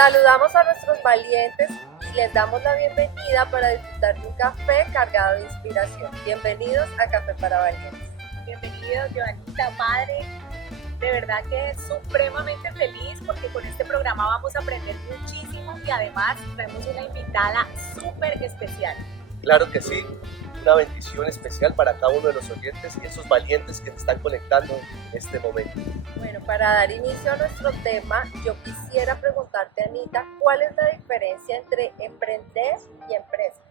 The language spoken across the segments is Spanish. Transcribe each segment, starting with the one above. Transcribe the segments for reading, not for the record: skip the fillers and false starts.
Saludamos a nuestros valientes y les damos la bienvenida para disfrutar de un café cargado de inspiración. Bienvenidos a Café para Valientes. Bienvenidos, Joanita, padre. De verdad que supremamente feliz porque con este programa vamos a aprender muchísimo y además traemos una invitada súper especial. Claro que sí, una bendición especial para cada uno de los oyentes y esos valientes que se están conectando en este momento. Bueno, para dar inicio a nuestro tema, yo quisiera preguntarte, Anita, ¿cuál es la diferencia entre emprender y empresa?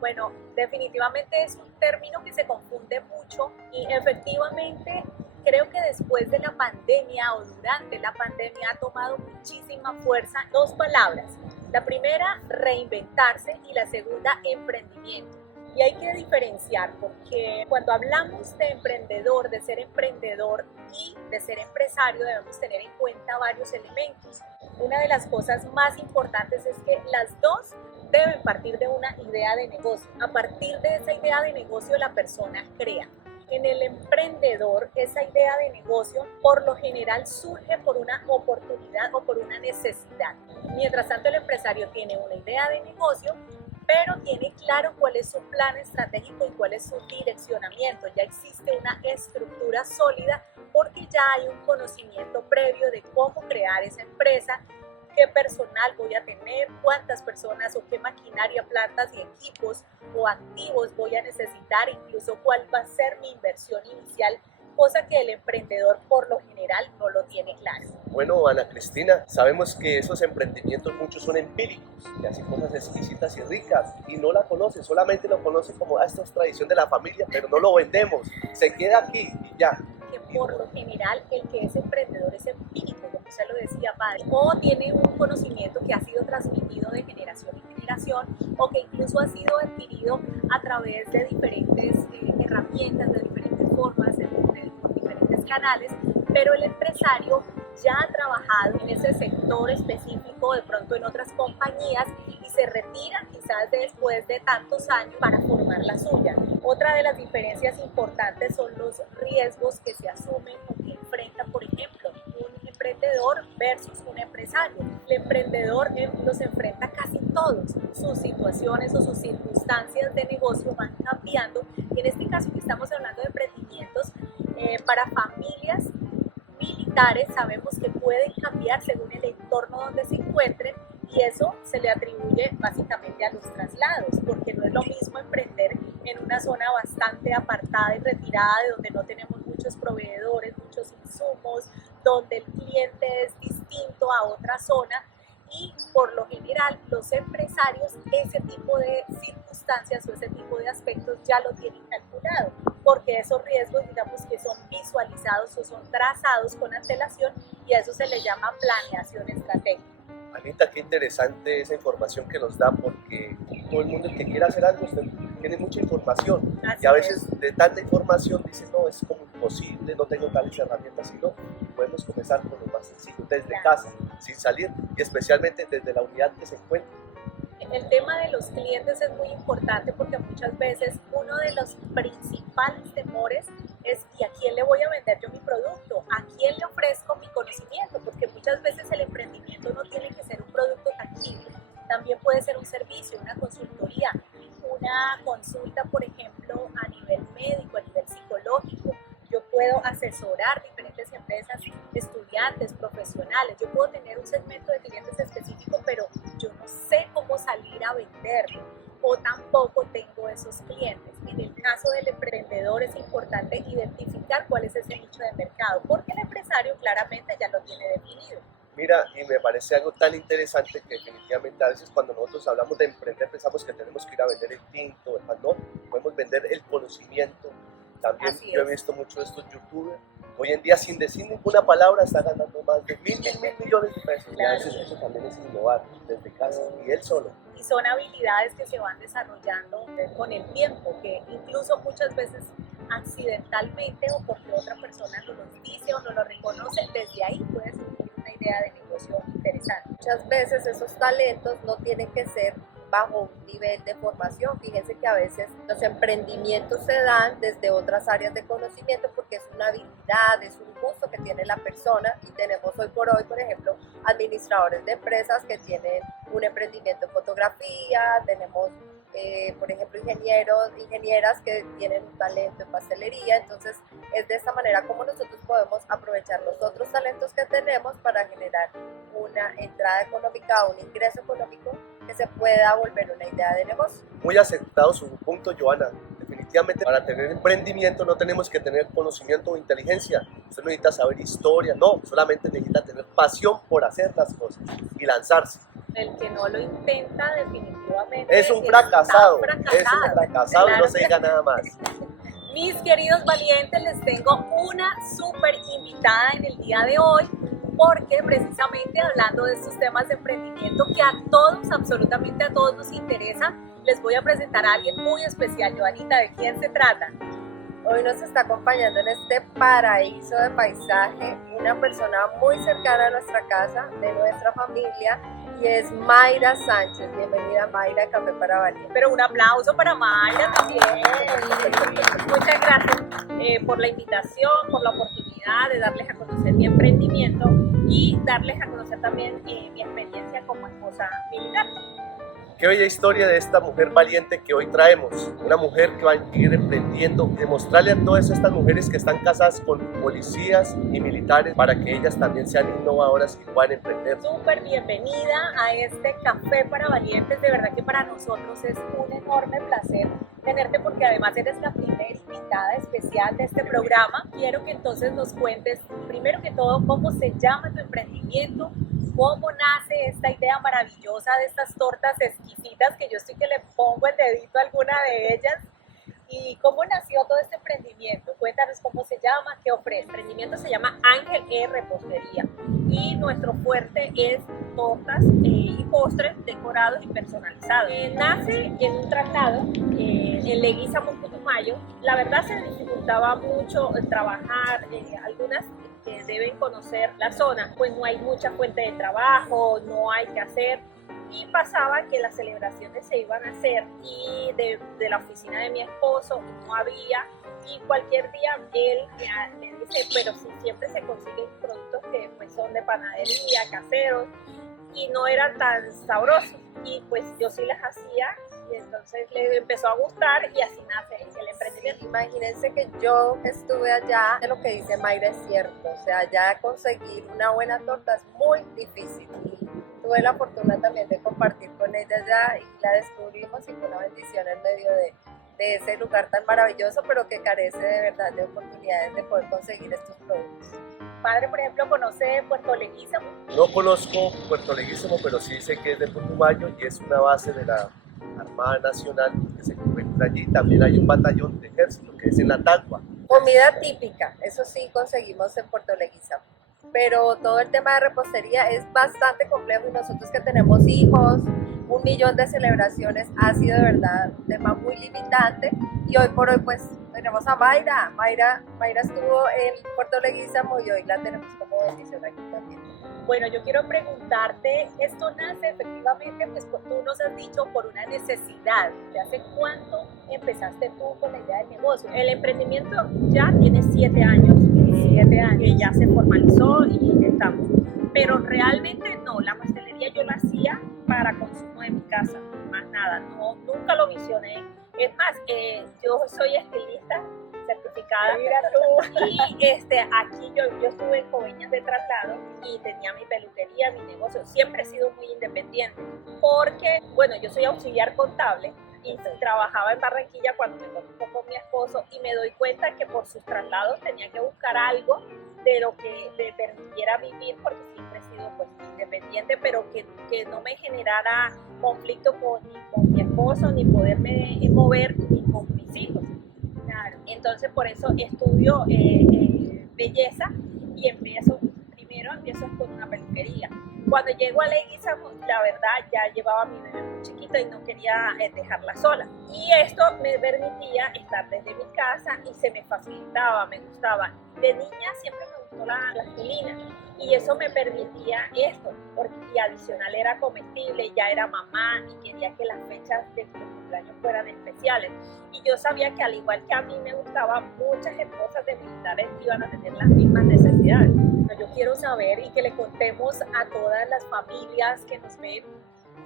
Bueno, definitivamente es un término que se confunde mucho y efectivamente creo que después de la pandemia o durante la pandemia ha tomado muchísima fuerza dos palabras. La primera, reinventarse, y la segunda, emprendimiento. Y hay que diferenciar porque cuando hablamos de emprendedor, de ser emprendedor y de ser empresario, debemos tener en cuenta varios elementos. Una de las cosas más importantes es que las dos deben partir de una idea de negocio. A partir de esa idea de negocio la persona crea. En el emprendedor, esa idea de negocio por lo general surge por una oportunidad o por una necesidad. Mientras tanto, el empresario tiene una idea de negocio, pero tiene claro cuál es su plan estratégico y cuál es su direccionamiento. Ya existe una estructura sólida porque ya hay un conocimiento previo de cómo crear esa empresa, qué personal voy a tener, cuántas personas o qué maquinaria, plantas y equipos o activos voy a necesitar, incluso cuál va a ser mi inversión inicial, cosa que el emprendedor por lo general no lo tiene claro. Bueno, Ana Cristina, sabemos que esos emprendimientos muchos son empíricos, que hacen cosas exquisitas y ricas y no la conocen, solamente lo conocen como esto es tradición de la familia, pero no lo vendemos, se queda aquí y ya. Que por lo general el que es emprendedor es empírico, como usted lo decía, padre, o tiene un conocimiento que ha sido transmitido de generación en generación o que incluso ha sido adquirido a través de diferentes herramientas, de diferentes formas, por diferentes canales, pero el empresario ya ha trabajado en ese sector específico, de pronto en otras compañías, y se retira quizás después de tantos años para formar la suya. Otra de las diferencias importantes son los riesgos que se asumen o que enfrenta, por ejemplo, un emprendedor versus un empresario. El emprendedor los enfrenta casi todos. Sus situaciones o sus circunstancias de negocio van cambiando. Y en este caso que estamos hablando de emprendimientos para familias militares, sabemos que pueden cambiar según el entorno donde se encuentren, y eso se le atribuye básicamente a los traslados, porque no es lo mismo emprender en una zona bastante apartada y retirada, de donde no tenemos muchos proveedores, muchos insumos, donde el cliente es distinto a otra zona, y por lo general los empresarios ese tipo de circunstancias o ese tipo de aspectos ya lo tienen calculado, porque esos riesgos, digamos que son visualizados o son trazados con antelación, y a eso se le llama planeación estratégica. Anita, qué interesante esa información que nos da, porque todo el mundo que quiera hacer algo tiene mucha información. Así y a veces de tanta información dice, no, es como imposible, no tengo tales herramientas, sino podemos comenzar con lo más sencillo, desde casa, sin salir, y especialmente desde la unidad que se encuentra. El tema de los clientes es muy importante porque muchas veces uno de los principales temores es ¿y a quién le voy a vender yo mi producto? ¿A quién le ofrezco mi conocimiento? Porque muchas veces el emprendimiento no tiene que ser un producto tangible, también puede ser un servicio, una consultoría, una consulta, por ejemplo, a nivel médico, a nivel psicológico. Yo puedo asesorar diferentes empresas, estudiantes, profesionales. Yo puedo tener un segmento de clientes específico, pero yo no sé cómo salir a venderlo o tampoco tengo esos clientes. En el caso del emprendedor es importante identificar cuál es ese nicho de mercado, porque el empresario claramente ya lo tiene definido. Mira, y me parece algo tan interesante que definitivamente a veces cuando nosotros hablamos de emprender pensamos que tenemos que ir a vender el tinto, el pan, no, podemos vender el conocimiento. También yo he visto mucho de estos youtubers, hoy en día sin decir ninguna palabra está ganando más de mil millones de pesos. Claro. Y a veces eso también es innovar desde casa y él solo. Y son habilidades que se van desarrollando con el tiempo, que incluso muchas veces accidentalmente o porque otra persona nos lo dice o no lo reconoce, desde ahí puede surgir una idea de negocio interesante. Muchas veces esos talentos no tienen que ser bajo un nivel de formación. Fíjense que a veces los emprendimientos se dan desde otras áreas de conocimiento porque es una habilidad, es un gusto que tiene la persona, y tenemos hoy por hoy, por ejemplo, administradores de empresas que tienen un emprendimiento en fotografía, tenemos por ejemplo ingenieras que tienen un talento en pastelería. Entonces es de esta manera como nosotros podemos aprovechar los otros talentos que tenemos para generar una entrada económica o un ingreso económico que se pueda volver una idea de negocio. Muy acertado su punto, Joana. Definitivamente para tener emprendimiento no tenemos que tener conocimiento o inteligencia. Usted no necesita saber historia, no, solamente necesita tener pasión por hacer las cosas y lanzarse. El que no lo intenta definitivamente es un fracasado, claro, y no se diga nada más. Mis queridos valientes, les tengo una súper invitada en el día de hoy, porque precisamente hablando de estos temas de emprendimiento que a todos, absolutamente a todos nos interesa, les voy a presentar a alguien muy especial. Joanita, ¿de quién se trata? Hoy nos está acompañando en este paraíso de paisaje una persona muy cercana a nuestra casa, de nuestra familia, y es Mayra Sánchez. Bienvenida, Mayra, a Café para Valientes. Pero un aplauso para Mayra también. Muchas gracias por la invitación, por la oportunidad de darles a conocer mi emprendimiento y darles a conocer también mi experiencia como esposa militar. Qué bella historia de esta mujer valiente que hoy traemos, una mujer que va a ir emprendiendo, demostrarle a todas estas mujeres que están casadas con policías y militares para que ellas también sean innovadoras y puedan emprender. Súper bienvenida a este Café para Valientes. De verdad que para nosotros es un enorme placer tenerte, porque además eres la primera invitada especial de este programa. Quiero que entonces nos cuentes, primero que todo, cómo se llama tu emprendimiento, cómo nace esta idea maravillosa de estas tortas exquisitas que yo estoy que le pongo el dedito a alguna de ellas, y cómo nació todo este emprendimiento. Cuéntanos cómo se llama, qué ofrece. El emprendimiento se llama Ángel Repostería y nuestro fuerte es tortas y postres decorados y personalizados. Nace en un traslado en Leguízamo, Putumayo. La verdad se dificultaba mucho trabajar, algunas que deben conocer la zona, pues no hay mucha fuente de trabajo, no hay que hacer, y pasaba que las celebraciones se iban a hacer y de la oficina de mi esposo no había, y cualquier día él me dice, pero si siempre se consiguen productos que pues son de panadería, caseros, y no eran tan sabrosos, y pues yo sí las hacía. Y entonces le empezó a gustar y así nace el emprendimiento. Sí, imagínense que yo estuve allá, de lo que dice Mayra es cierto, o sea, ya conseguir una buena torta es muy difícil. Y tuve la fortuna también de compartir con ella allá y la descubrimos, y fue una bendición en medio de ese lugar tan maravilloso, pero que carece de verdad de oportunidades de poder conseguir estos productos. Padre, por ejemplo, ¿conoce Puerto Leguízamo? No conozco Puerto Leguízamo, pero sí sé que es de Putumayo y es una base de la Armada Nacional que se encuentra allí. También hay un batallón de ejército que es en la Tagua. Comida típica, eso sí conseguimos en Puerto Leguízamo, pero todo el tema de repostería es bastante complejo, y nosotros que tenemos hijos, 1.000.000 de celebraciones, ha sido de verdad un tema muy limitante. Y hoy por hoy pues tenemos a Mayra. Mayra estuvo en Puerto Leguízamo y hoy la tenemos como bendición aquí también. Bueno, yo quiero preguntarte, esto nace efectivamente, pues tú nos has dicho, por una necesidad. ¿De hace cuánto empezaste tú con la idea del negocio? El emprendimiento ya tiene 7 años, que ya se formalizó y estamos. Pero realmente no, la pastelería yo la hacía para consumo de mi casa, más nada, no, nunca lo visioné. Es más, yo soy estilista certificada. Mira tú. Y aquí yo estuve en Coveñas de traslado y tenía mi peluquería, mi negocio. Siempre he sido muy independiente porque, bueno, yo soy auxiliar contable y trabajaba en Barranquilla cuando me conozco con mi esposo, y me doy cuenta que por sus traslados tenía que buscar algo de lo que me permitiera vivir, porque siempre he sido pues independiente, pero que no me generara conflicto ni con mi esposo, ni poderme mover, ni con mis hijos. Claro. Entonces por eso estudio belleza y empiezo con una peluquería. Cuando llego a Leguízamo, la verdad ya llevaba a mi bebé muy chiquita y no quería dejarla sola, y esto me permitía estar desde mi casa y se me facilitaba, me gustaba. De niña siempre me gustó la plastilina y eso me permitía esto, porque y adicional era comestible, ya era mamá y quería que las fechas de mi cumpleaños fueran especiales, y yo sabía que al igual que a mí me gustaba, muchas esposas de militares iban a tener las mismas necesidades. Yo quiero saber y que le contemos a todas las familias que nos ven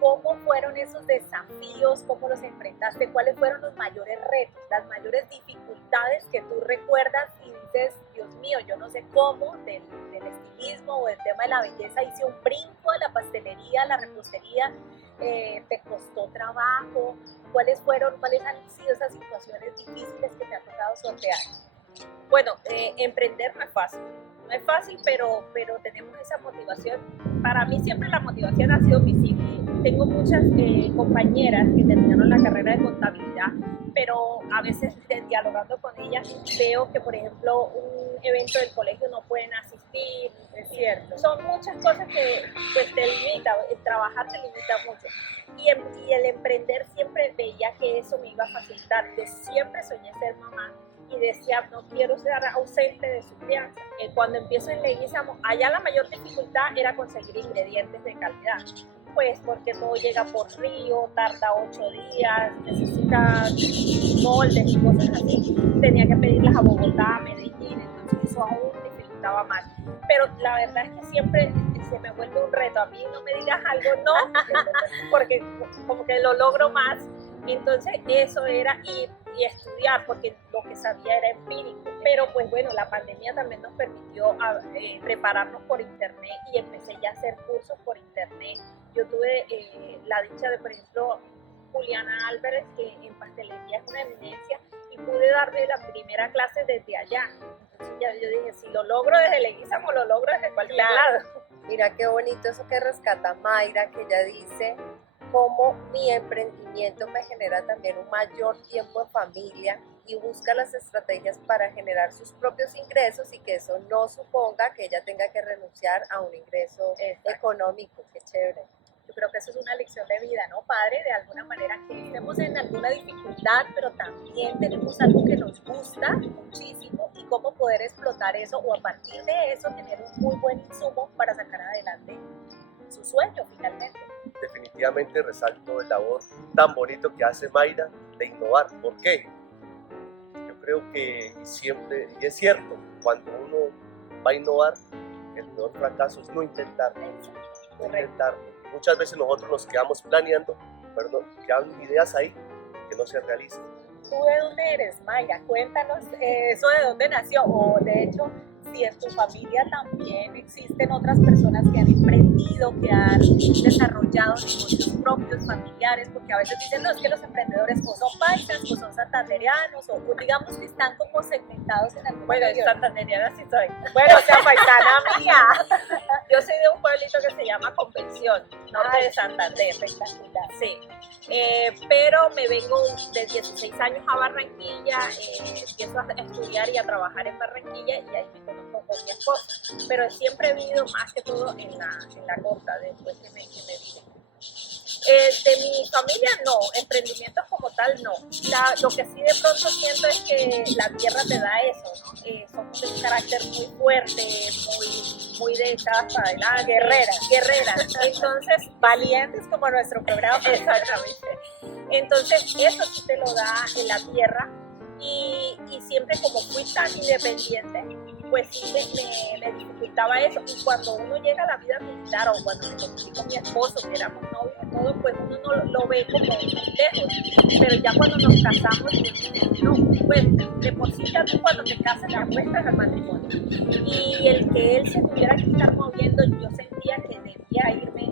cómo fueron esos desafíos, cómo los enfrentaste, cuáles fueron los mayores retos, las mayores dificultades que tú recuerdas y dices, Dios mío, yo no sé cómo del estilismo o del tema de la belleza hice un brinco a la pastelería, a la repostería, te costó trabajo, cuáles han sido esas situaciones difíciles que te ha tocado sortear. Bueno, emprender no es fácil. No es fácil, pero tenemos esa motivación. Para mí siempre la motivación ha sido mis hijos. Tengo muchas compañeras que terminaron la carrera de contabilidad, pero a veces dialogando con ellas veo que, por ejemplo, un evento del colegio no pueden asistir. Es cierto. Son muchas cosas que pues, te limita, el trabajar te limita mucho. Y el emprender siempre veía que eso me iba a facilitar. Yo siempre soñé ser mamá y decía, no quiero ser ausente de su crianza. Cuando empiezo en Leguízamo, allá la mayor dificultad era conseguir ingredientes de calidad, pues porque todo llega por río, tarda 8 días, necesita moldes y cosas así. Tenía que pedirlas a Bogotá, a Medellín, entonces eso aún dificultaba más. Pero la verdad es que siempre se me vuelve un reto. A mí no me digas algo no, porque como que lo logro más. Entonces eso era y estudiar, porque lo que sabía era empírico. Pero pues bueno, la pandemia también nos permitió prepararnos por internet y empecé ya a hacer cursos por internet. Yo tuve la dicha de, por ejemplo, Juliana Álvarez, que en pastelería es una eminencia, y pude darle la primera clase desde allá. Entonces ya yo dije, si lo logro desde Leguízamo, lo logro desde cualquier lado. Mira qué bonito eso que rescata Mayra, que ella dice cómo mi emprendimiento me genera también un mayor tiempo en familia y busca las estrategias para generar sus propios ingresos y que eso no suponga que ella tenga que renunciar a un ingreso económico. Qué chévere. Yo creo que eso es una lección de vida, ¿no, padre? De alguna manera que estemos en alguna dificultad, pero también tenemos algo que nos gusta muchísimo y cómo poder explotar eso o a partir de eso tener un muy buen insumo para sacar adelante su sueño finalmente. Definitivamente resalto el labor tan bonito que hace Mayra de innovar. ¿Por qué? Yo creo que siempre, y es cierto, cuando uno va a innovar, el peor fracaso es no intentarlo. No intentarlo. Muchas veces nosotros nos quedamos planeando, pero quedan ideas ahí que no se realizan. ¿Tú de dónde eres, Mayra? Cuéntanos eso de dónde nació, o de hecho, si en tu familia también existen otras personas que han emprendido, que han desarrollado negocios propios, familiares, porque a veces dicen, no, es que los emprendedores o son paisas, o son santandereanos, o digamos que están como segmentados en algún Bueno, medio. santandereana sí soy. Bueno, o sea, paisana mía. Yo soy de un pueblito que se llama Convención, norte de Santander. Espectacular. Sí, pero me vengo de 16 años a Barranquilla, empiezo a estudiar y a trabajar en Barranquilla y ahí me conozco con mi esposo. Pero siempre he vivido más que todo en la costa, después que me vine. De mi familia no, emprendimientos como tal no. Lo que sí de pronto siento es que la tierra te da eso, ¿no? Somos de un carácter muy fuerte, muy de echadas para adelante. Guerreras. Entonces, Valientes como nuestro programa. exactamente. Entonces, eso sí te lo da en la tierra y siempre como fui tan independiente, pues sí me dificultaba eso. Y cuando uno llega a la vida militar o cuando me conocí con mi esposo, que éramos novios y todo, pues uno no lo ve como lejos. Pero ya cuando nos casamos, no, pues de por sí ya tú cuando te casas te apuestas al matrimonio. Y el que él se tuviera que estar moviendo, yo sentía que debía irme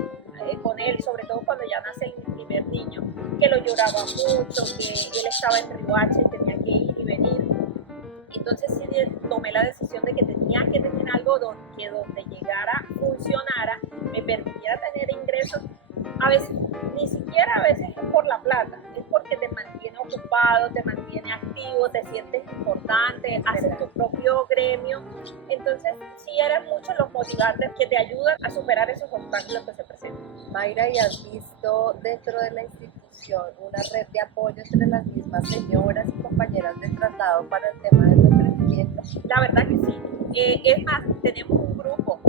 con él, sobre todo cuando ya nace mi primer niño, que lo lloraba mucho, que él estaba en Riohacha y tenía que ir y venir. Entonces sí tomé la decisión de que tenía que tener algo donde llegara, funcionara, me permitiera tener ingresos. A veces, ni siquiera a veces es por la plata, es porque te mantiene ocupado, te mantiene activo, te sientes importante, haces tu propio gremio. Entonces sí eran muchos los motivantes que te ayudan a superar esos obstáculos que se presentan. Mayra, ¿y has visto dentro de la institución una red de apoyo entre las mismas señoras y compañeras de traslado para el tema de tu emprendimiento? La verdad que sí. Es más, tenemos un grupo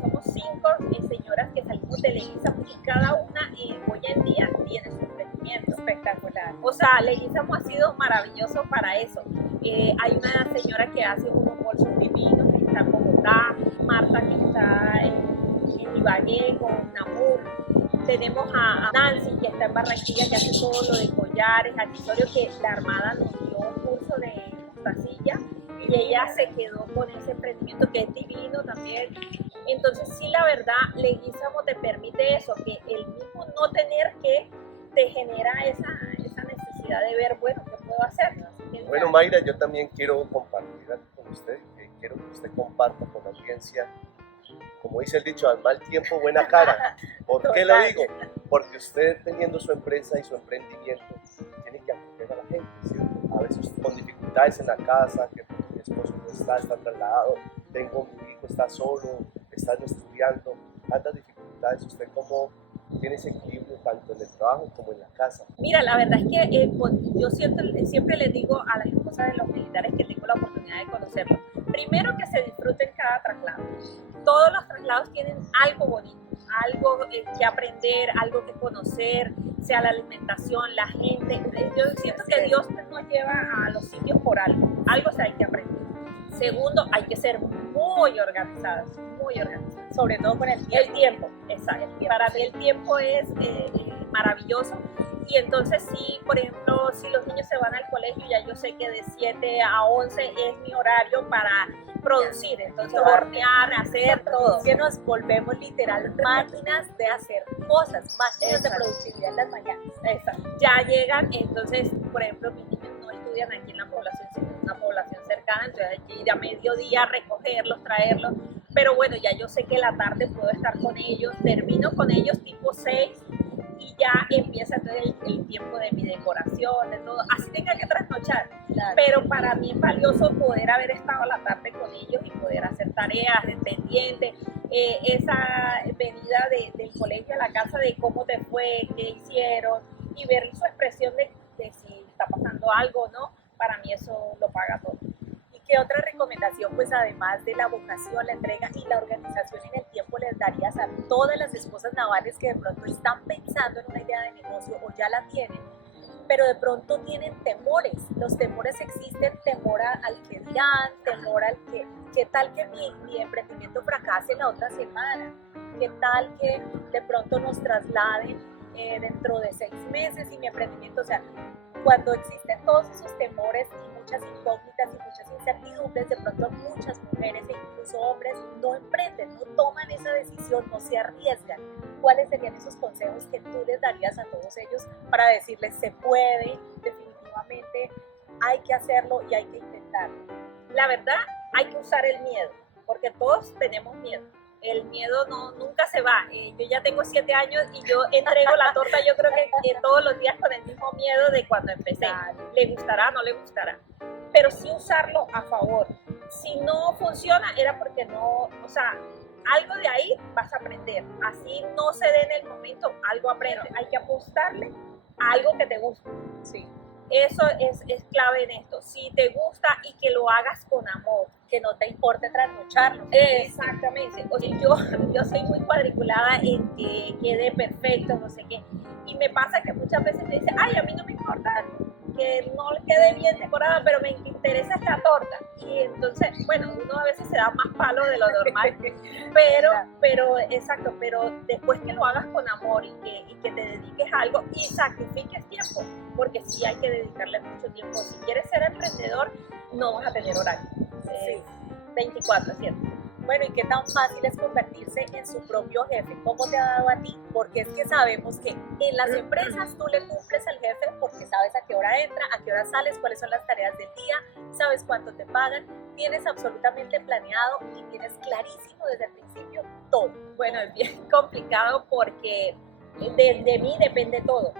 somos 5 señoras que salimos de Leguízamo y cada una hoy en día tiene su emprendimiento. Espectacular. O sea, Leguízamo ha sido maravilloso para eso. Hay una señora que hace unos bolsos divinos, está en Bogotá. Bogotá, Marta que está en Ibagué con Namur. Tenemos a Nancy que está en Barranquilla, que hace todo lo de collares, accesorios, que la Armada nos dio un curso de mostacilla y ella se quedó con ese emprendimiento que es divino también. Entonces sí, la verdad, Leguízamo te permite eso, que el mismo no tener que te genera esa necesidad de ver, bueno, ¿qué puedo hacer? Bueno, Mayra, yo también quiero compartir algo con usted, que quiero que usted comparta con la audiencia, como dice el dicho, al mal tiempo buena cara. ¿Por qué lo digo? Porque usted teniendo su empresa y su emprendimiento, tiene que acoger a la gente, ¿cierto? A veces con dificultades en la casa, que mi esposo no está trasladado, tengo mi hijo, está solo, están estudiando, tantas dificultades. ¿Usted cómo tiene ese equilibrio tanto en el trabajo como en la casa? Mira, la verdad es que yo siempre les digo a las esposas de los militares que tengo la oportunidad de conocerlos, primero que se disfruten cada traslado. Todos los traslados tienen algo bonito, algo que aprender, algo que conocer, sea la alimentación, la gente. Yo siento que Dios nos lleva a los sitios por algo se hay que aprender. Segundo, hay que ser muy organizados, sobre todo con el tiempo. Exacto. Para mí el tiempo es maravilloso. Y entonces sí, por ejemplo, si los niños se van al colegio, ya yo sé que de 7 a 11 es mi horario para producir, entonces hornear, hacer todo. Que nos volvemos literal máquinas de hacer cosas, máquinas de productividad en las mañanas. Exacto. Ya llegan, entonces, por ejemplo, mis niños no estudian aquí en la población, sino en una población cercana, entonces hay que ir a mediodía a recogerlos, traerlos. Pero bueno, ya yo sé que la tarde puedo estar con ellos, termino con ellos tipo 6 y ya empieza entonces el tiempo de mi decoración, de todo, así tenga que trasnochar, claro. Pero para mí es valioso poder haber estado a la tarde con ellos y poder hacer tareas pendientes, esa venida del colegio a la casa de cómo te fue, qué hicieron y ver su expresión de si está pasando algo o no, para mí eso lo paga todo. ¿Qué otra recomendación, pues además de la vocación, la entrega y la organización en el tiempo, les darías a todas las esposas navales que de pronto están pensando en una idea de negocio o ya la tienen, pero de pronto tienen temores? Los temores existen, temor al que dirán, temor al que, ¿qué tal que mi emprendimiento fracase la otra semana? ¿Qué tal que de pronto nos trasladen dentro de 6 meses y mi emprendimiento, o sea, cuando existen todos esos temores y muchas incógnitas y muchas incertidumbres, de pronto muchas mujeres e incluso hombres no emprenden, no toman esa decisión, no se arriesgan. ¿Cuáles serían esos consejos que tú les darías a todos ellos para decirles se puede, definitivamente hay que hacerlo y hay que intentarlo? La verdad, hay que usar el miedo, porque todos tenemos miedo. El miedo nunca se va. Yo ya tengo 7 años y yo entrego la torta, yo creo que todos los días con el mismo miedo de cuando empecé. ¿Le gustará? ¿No le gustará? Pero sí usarlo a favor. Si no funciona era porque no, o sea, algo de ahí vas a aprender. Así no se dé en el momento, algo aprende. Hay que apostarle a algo que te guste. Sí. Eso es clave en esto. Si te gusta y que lo hagas con amor, que no te importe trasnocharlo. Exactamente. O sea, yo soy muy cuadriculada en que quede perfecto, no sé qué. Y me pasa que muchas veces me dicen, ay, a mí no me importa que no le quede bien decorada, pero me interesa esta torta. Y entonces, bueno, uno a veces se da más palo de lo normal, pero exacto, pero después que lo hagas con amor y que te dediques a algo y sacrifiques tiempo, porque sí hay que dedicarle mucho tiempo. Si quieres ser emprendedor, no vas a tener horario. 24/7. Bueno, ¿y qué tan fácil es convertirse en su propio jefe? ¿Cómo te ha dado a ti? Porque es que sabemos que en las empresas tú le cumples al jefe porque sabes a qué hora entra, a qué hora sales, cuáles son las tareas del día, sabes cuánto te pagan, tienes absolutamente planeado y tienes clarísimo desde el principio todo. Bueno, es bien complicado porque de mí depende todo.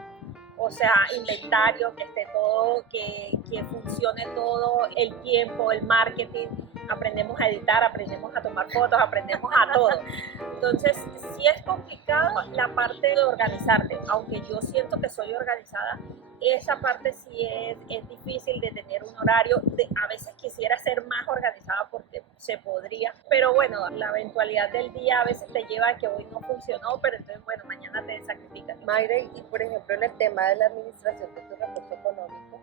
O sea, inventario, que esté todo, que funcione todo, el tiempo, el marketing, aprendemos a editar, aprendemos a tomar fotos, aprendemos a todo. Entonces, sí es complicado la parte de organizarte, aunque yo siento que soy organizada, esa parte sí es difícil de tener un horario. A veces quisiera ser más organizada porque se podría, pero bueno, la eventualidad del día a veces te lleva a que hoy no funcionó, pero entonces bueno, mañana te sacrificas. Mayra, y por ejemplo en el tema de la administración de tu recurso económico,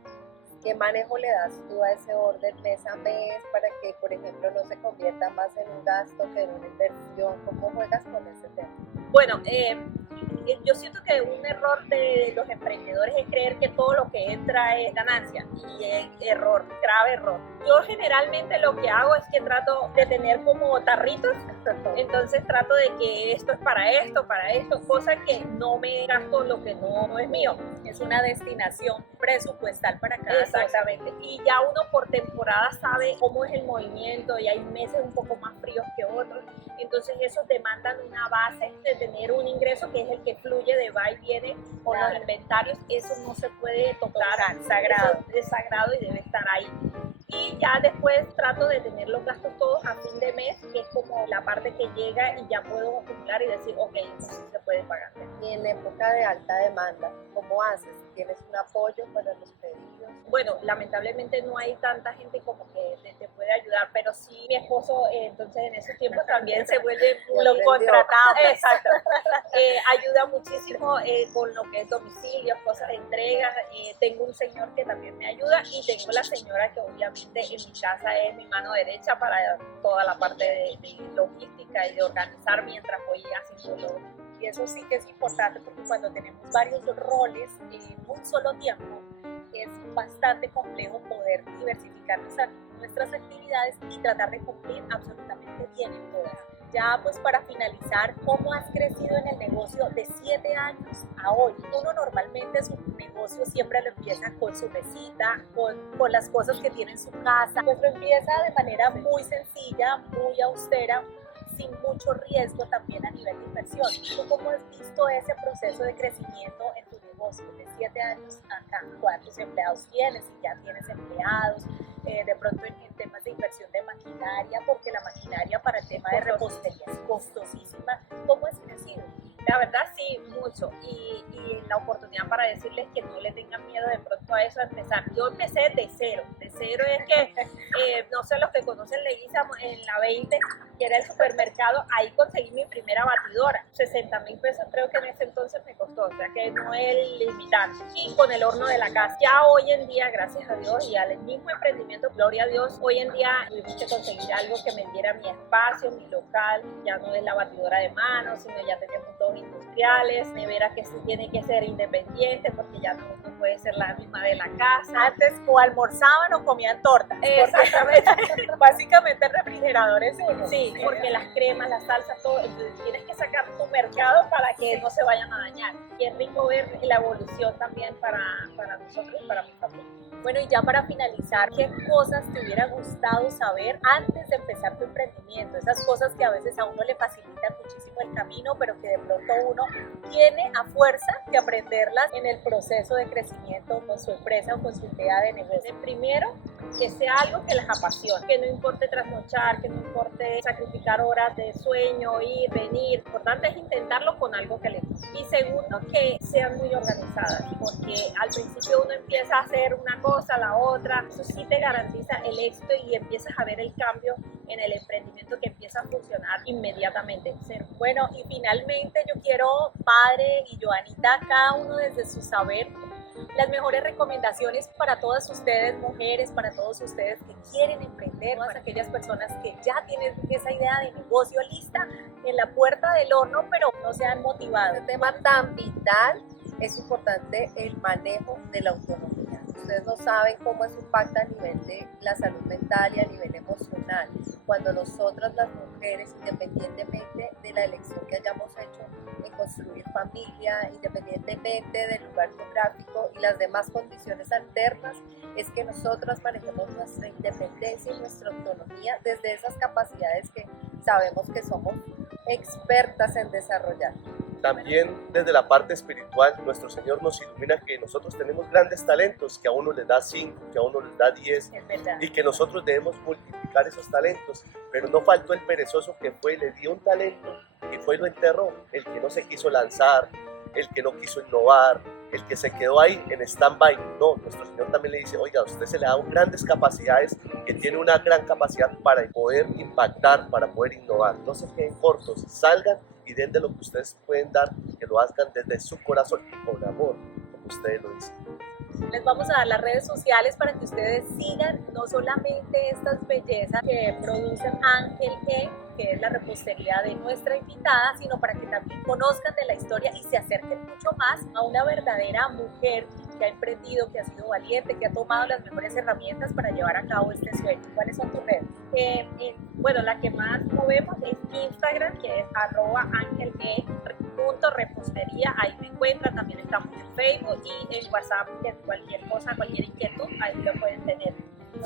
¿Qué manejo le das tú a ese orden mes a mes para que, por ejemplo, no se convierta más en un gasto que en una inversión? ¿Cómo juegas con ese tema? Bueno, yo siento que un error de los emprendedores es creer que todo lo que entra es ganancia, y error, grave error. Yo generalmente lo que hago es que trato de tener como tarritos, entonces trato de que esto es para esto, cosa que no me gasto lo que no es mío. Es una destinación presupuestal para cada cosa. Exactamente, y ya uno por temporada sabe cómo es el movimiento, y hay meses un poco más fríos que otros, entonces eso demandan una base de tener un ingreso que es el que fluye de va y viene con los inventarios. Eso no se puede tocar, sagrado. Eso es sagrado y debe estar ahí. Y ya después trato de tener los gastos todos a fin de mes, que es como la parte que llega y ya puedo acumular y decir, ok, entonces se puede pagar. Y en la época de alta demanda, ¿cómo haces? ¿Tienes un apoyo para los pedidos? Bueno, lamentablemente no hay tanta gente como que te puede ayudar, pero sí mi esposo, entonces en esos tiempos también se vuelve muy contratado. Exacto. Ayuda muchísimo con lo que es domicilios, cosas de entregas. Tengo un señor que también me ayuda, y tengo la señora que obviamente en mi casa es mi mano derecha para toda la parte de logística y de organizar mientras voy haciendo. Y eso sí que es importante, porque cuando tenemos varios roles en un solo tiempo, es bastante complejo poder diversificar nuestras actividades y tratar de cumplir absolutamente bien en todas. Ya pues para finalizar, ¿cómo has crecido en el negocio de 7 años a hoy? Uno normalmente su negocio siempre lo empieza con su mesita, con las cosas que tiene en su casa, pues lo empieza de manera muy sencilla, muy austera, sin mucho riesgo también a nivel de inversión. ¿Tú cómo has visto ese proceso de crecimiento en tu negocio de 7 años acá? ¿Cuántos empleados tienes? Si ya tienes empleados, de pronto en temas de inversión de maquinaria, porque la maquinaria para el tema de repostería es costosísima. ¿Cómo has crecido? La verdad sí, mucho, y la oportunidad para decirles que no le tengan miedo de pronto a eso, a empezar. Yo empecé de cero es que, no sé, los que conocen Leguízamo en la 20, que era el supermercado, ahí conseguí mi primera batidora, 60,000 pesos creo que en ese entonces me costó, o sea que no es limitante, y con el horno de la casa. Ya hoy en día, gracias a Dios, y al mismo emprendimiento, gloria a Dios, hoy en día tuvimos que conseguir algo que me diera mi espacio, mi local, ya no es la batidora de mano, sino ya tenemos dos industriales, nevera que sí tiene que ser independiente porque ya no puede ser la misma de la casa. Antes o almorzaban o comían tortas. Exactamente. Básicamente el refrigerador es uno. Sí, porque las cremas, las salsas, todo, entonces tienes que sacar tu mercado para que no se vayan a dañar. Y es rico ver la evolución también para nosotros y para mi familia. Bueno, y ya para finalizar, ¿qué cosas te hubiera gustado saber antes de empezar tu emprendimiento? Esas cosas que a veces a uno le facilitan muchísimo el camino, pero que de pronto uno tiene a fuerza que aprenderlas en el proceso de crecimiento con su empresa o con su idea de negocio. Primero, que sea algo que les apasione, que no importe trasnochar, que no importe sacrificar horas de sueño, ir, venir. Lo importante es intentarlo con algo que les guste. Y segundo, que sean muy organizadas, porque al principio uno empieza a hacer una cosa, la otra, eso sí te garantiza el éxito y empiezas a ver el cambio en el emprendimiento, que empieza a funcionar inmediatamente. Bueno, y finalmente yo quiero, padre y Joanita, cada uno desde su saber, las mejores recomendaciones para todas ustedes mujeres, para todos ustedes que quieren emprender, para aquellas personas que ya tienen esa idea de negocio lista en la puerta del horno, pero no se han motivado. Este tema tan vital, es importante el manejo de la autonomía. Ustedes no saben cómo eso impacta a nivel de la salud mental y a nivel emocional. Cuando nosotras las mujeres, independientemente de la elección que hayamos hecho en construir familia, independientemente del lugar geográfico y las demás condiciones alternas, es que nosotras manejemos nuestra independencia y nuestra autonomía desde esas capacidades que sabemos que somos expertas en desarrollar. También desde la parte espiritual, nuestro Señor nos ilumina que nosotros tenemos grandes talentos, que a uno les da 5, que a uno les da 10, y que nosotros debemos multiplicar esos talentos. Pero no faltó el perezoso que fue y le dio un talento y fue y lo enterró, el que no se quiso lanzar, el que no quiso innovar, el que se quedó ahí en stand-by. No, nuestro Señor también le dice, oiga, a usted se le da grandes capacidades, que tiene una gran capacidad para poder impactar, para poder innovar. No se queden cortos, salgan y den de lo que ustedes pueden dar, que lo hagan desde su corazón y con amor, como ustedes lo dicen. Les vamos a dar las redes sociales para que ustedes sigan no solamente estas bellezas que produce Ángel E, que es la repostería de nuestra invitada, sino para que también conozcan de la historia y se acerquen mucho más a una verdadera mujer que ha emprendido, que ha sido valiente, que ha tomado las mejores herramientas para llevar a cabo este sueño. ¿Cuáles son tus redes? Bueno, la que más movemos es Instagram, que es @angelg.repostería. Ahí me encuentran. También estamos en Facebook y en WhatsApp, que cualquier cosa, cualquier inquietud, ahí lo pueden tener.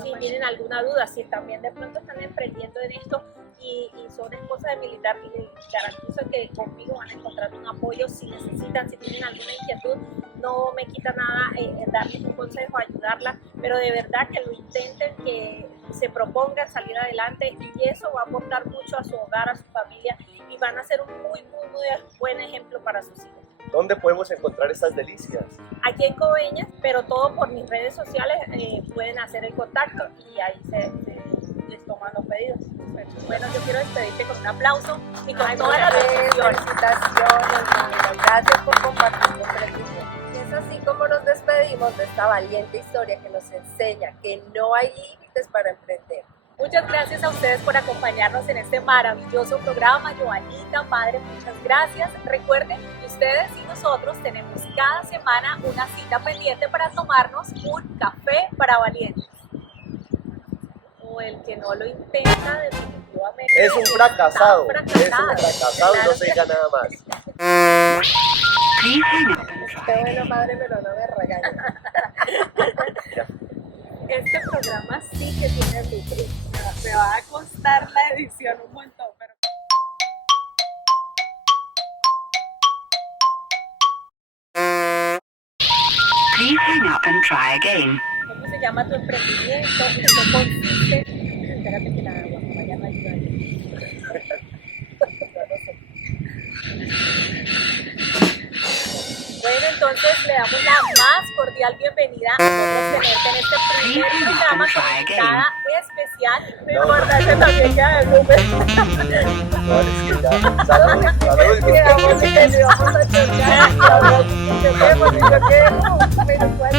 Si tienen alguna duda, si también de pronto están emprendiendo en esto y son esposas de militar, y les garantizo que conmigo van a encontrar un apoyo. Si necesitan, si tienen alguna inquietud, no me quita nada darles un consejo, ayudarlas, pero de verdad que lo intenten, que se propongan salir adelante, y eso va a aportar mucho a su hogar, a su familia, y van a ser un muy buen ejemplo para sus hijos. ¿Dónde podemos encontrar estas delicias? Aquí en Coveñas, pero todo por mis redes sociales, pueden hacer el contacto y ahí les toman los pedidos. Bueno, yo quiero despedirte con un aplauso y con toda la felicitaciones, gracias por compartir tu emprendimiento. Y es así como nos despedimos de esta valiente historia que nos enseña que no hay límites para emprender. Muchas gracias a ustedes por acompañarnos en este maravilloso programa. Joanita, padre, muchas gracias. Recuerden que ustedes y nosotros tenemos cada semana una cita pendiente para tomarnos un café para valientes. O el que no lo intenta, definitivamente Es un fracasado. está Es un fracasado, Claro no se diga nada más. Qué bueno, madre, pero no me regañes. Este programa sí que tiene lucro. Me va a costar la edición un montón, pero... Please hang up and try again. ¿Cómo se llama tu emprendimiento? ¿Esto consiste? Espérate que la guacamaya no ayuda. Bueno, entonces le damos la más cordial bienvenida a nosotros tenerte en este primer programa con invitada especial. No importa, que también queda el número. No, es que ya. Salud, salud. Quedamos y que le vamos a chocar y ahora sí que vemos y yo qué, pero ¿cuál